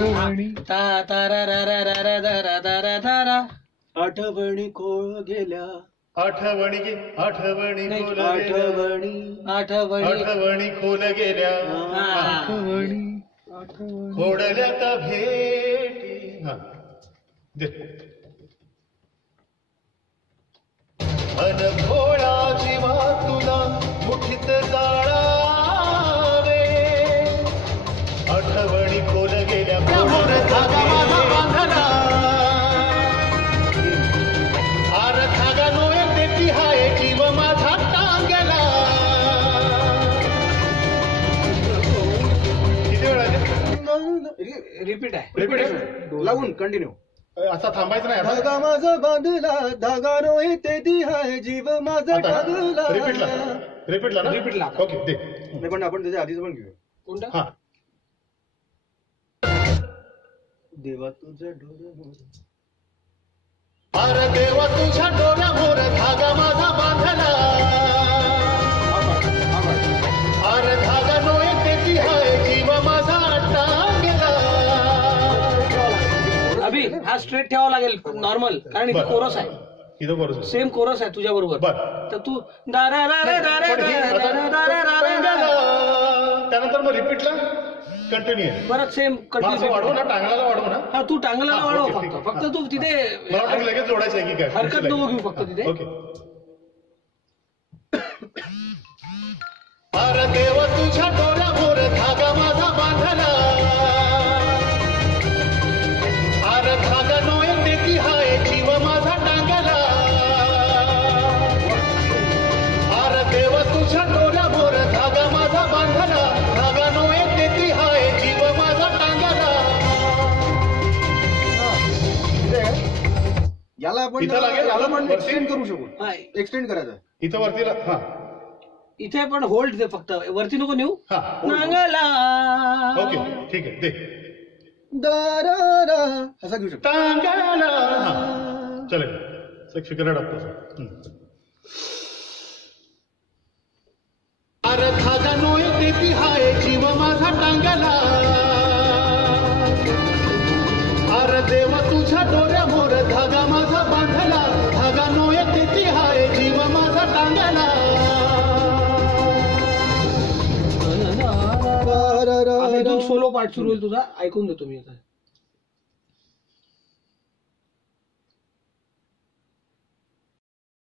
आठवणी ता तारा रा रा रा रा रा रा रा रा रा रा. आठवणी खोळ गेल्या आठवणी आठवणी नाही, खोल गेल्या आठवणी आठवणी आठवणी खोल गेल्या हा. आठवणी खोडल्या का भेटी हा दे अन भोळा रिपीट आहे. रिपीट आहे. लावून कंटिन्यू असा थांबायचं नाही. धागा माझा बांधला धागा नो येते ती हाय जीव माझा टाकला रिपीटला रिपीटला ना? Repeat ला. ओके दे. नाही पण आपण त्याच्या आधीच पण घेऊया. कोणता? हा. देवा तुझ्या डोळ्यावर स्ट्रेट ठेवावं लागेल नॉर्मल कारण इथे कोरस आहे इथं बरोबर सेम कोरस आहे तुझ्या बरोबर बर तर तू दारा रा रा रा रा रा पण हे रा रा रा त्यानंतर मग रिपीटला कंटिन्यू बरं सेम कंटिन्यू वाढव ना टांगला वाढव ना हा तू टांगला वाढव फक्त फक्त तू तिथे लगेच जोडायचं की काय हरकत नको घेऊ फक्त तिथे. ओके अरे देव तुझ्या याला आपण इथं लागेल? याला पण वरती? एक्सटेंड करू शकू. हा, एक्सटेंड करायचं. इथं वरती ला- हा. इथे पण होल्ड दे फक्त. वरती नको नेऊ. हा. नांगला. ओके ठीक आहे दे. दारारा असा घेऊ शकतो. टांगाला हा. डॉक्टर अरे धागा नोय देती हाय जीव माझा टांगला अरे देवा तुझ्या डोऱ्या मोर धागा माझा सोलो पार्ट सुरू होईल तुझा. ऐकून देतो मी आता